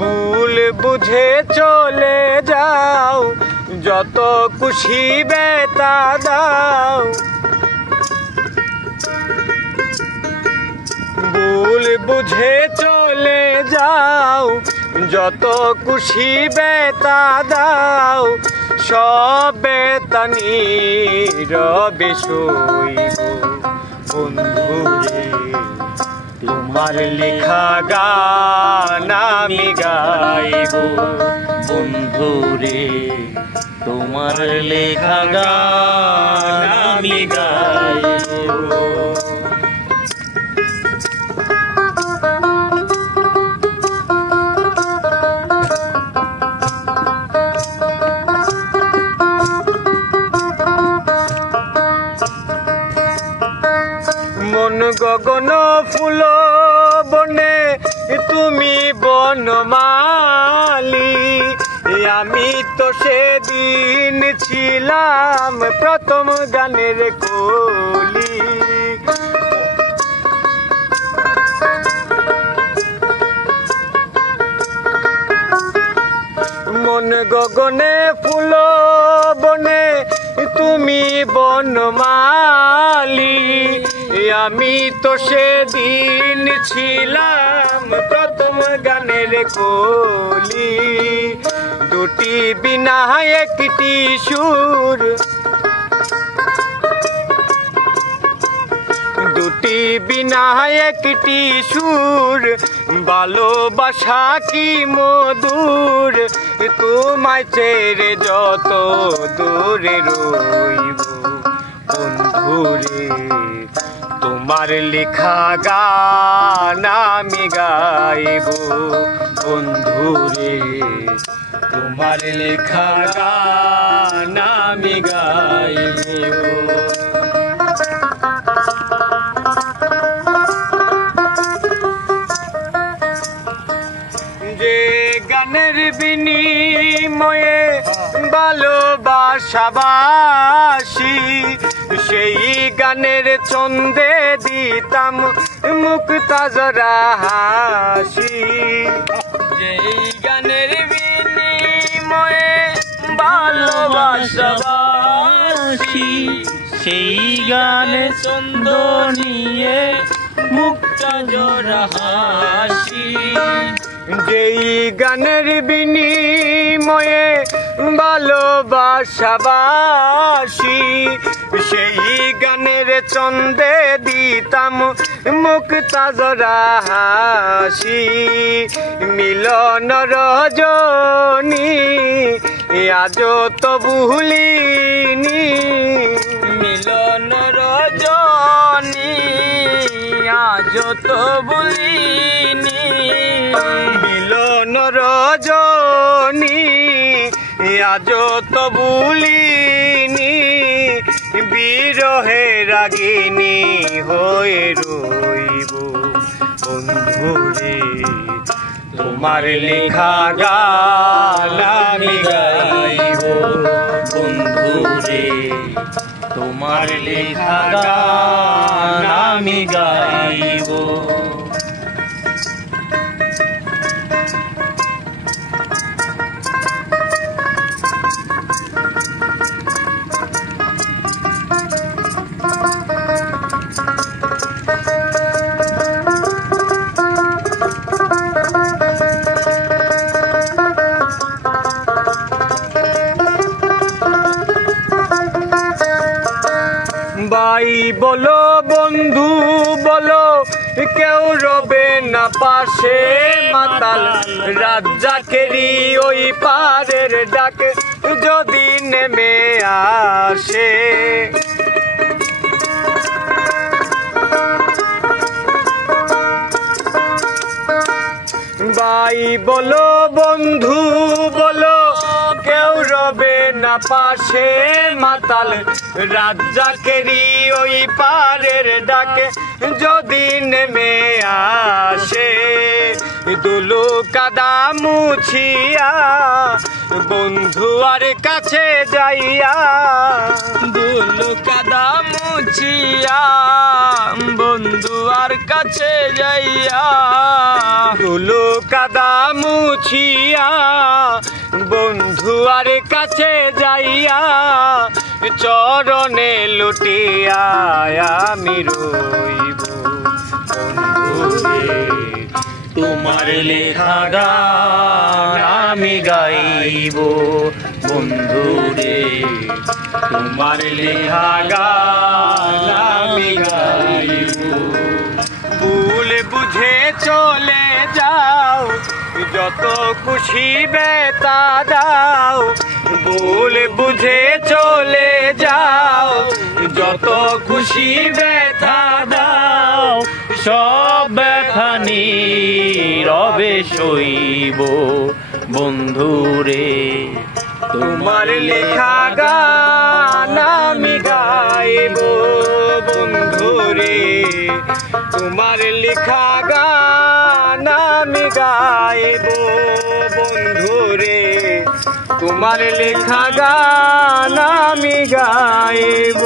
ভুল বুঝে চলে যাও, যত খুশি বেতা দাও। ভুল বুঝে চলে যাও, যত খুশি বেতা দাও। সব বেতা নীরবে সইব বন্ধুরে, তোমার লেখা গান আমি গাইব বন্ধুরে, তোমার লেখা গান আমি গাইব। মন গগন ফুল বনে তুমি বনমালী, আমি তো সেদিন ছিলাম প্রথম গানের কলি। মন গগনে ফুল বনে তুমি বনমালী, আমি তো সেদিন ছিলাম প্রথম গানের কলি। দুটি বিনা একটি সুর, দুটি বিনা একটি সুর, ভালোবাসা কি মধুর। তোমায় ছেড়ে যত দূরে রইব বন্ধুরে, তোমার লেখা গান আমি গাইব বন্ধুরে, তোমার লেখা গান আমি গাইব। যে গানের বিনিময়ে ভালোবাসাবাসি, সেই গানের ছন্দে দিতাম মুক্তা জরা হাসি। যেই গানের বিনিময়ে ভালোবাসাবাসি, সেই গানের ছন্দ নিয়ে মুক্তা জরা হাসি। যেই গানের বিনিময়ে ভালোবাসাবাসি, সেই গানের ছন্দে দিতাম মুক্তা জরা হাসি। মিলন রজনী আজ তো ভুলিনি, মিলন রজনী আজ তো ভুলিনি। মিলন রজনী আজ তো ভুলিনি, বিরহে রাগিনী হয়ে রইব বন্ধুরে, তোমার লেখা গান আমি গাইব বন্ধুরে, তোমার লেখা গান আমি গাইব। ভাই বলো বন্ধু বলো, কেউ রবে না পাশে। মাতাল রাজ্জাকেরই ওই পারের ডাক যদি নেমে আসে। ভাই বলো বন্ধু বলো, কেউ রবে না পাশে। মাতাল রাজ্জাকেরই ওই পারের ডাকে যদি নেমে আসে। দুলু কাদা মুছিয়া বন্ধু আর কাছে যাইয়া, দুলু কাদা মুছিয়া বন্ধু আর কাছে যাইয়া, দুলু কাদা মুছিয়া বন্ধু আর কাছে যাইয়া, চরণে লুটিয়া আমি রইব বন্ধুরে। তোমার লেখা গান আমি গাইব বন্ধুরে, তোমার লেখা গান আমি গাইব। ভুল বুঝে চলে যাও যত খুশি বেতা দাও, ভুল বুঝে চলে যাও যত খুশি ব্যথা দাও, সব ব্যথা নীরবে সইব বন্ধুরে, তোমার লেখা গান আমি গাইব বন্ধুরে, তোমার লেখা গান আমি গাইব বন্ধুরে, তোমার লেখা গান আমি গাইব।